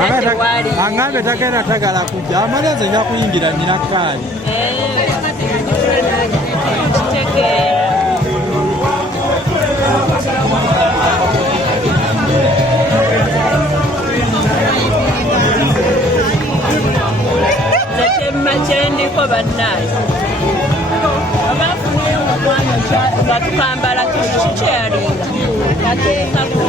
Angambe tagenda tagala kujja amalezi nja kuyingira nina kkaali. Kyendiko bannaayi abafunye omwana nga tukambala kikyalinga nateekako